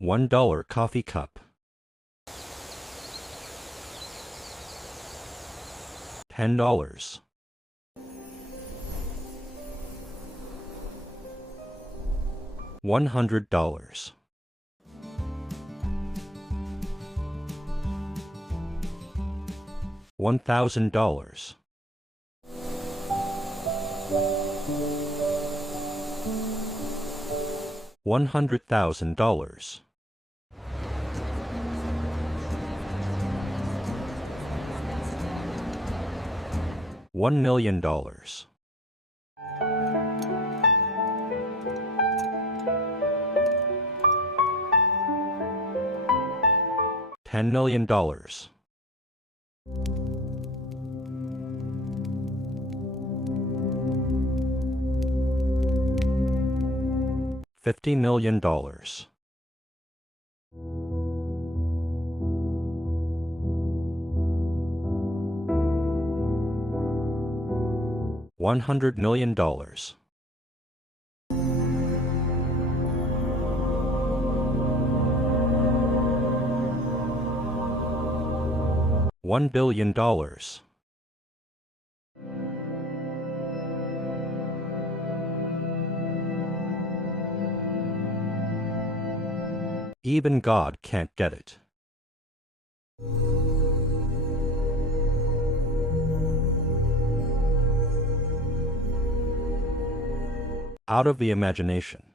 $1 coffee cup. $10. $100. $1,000. $100,000. $1 million. $10 million. $50 million. $100 million. $1 billion. Even God can't get it. Out of the imagination.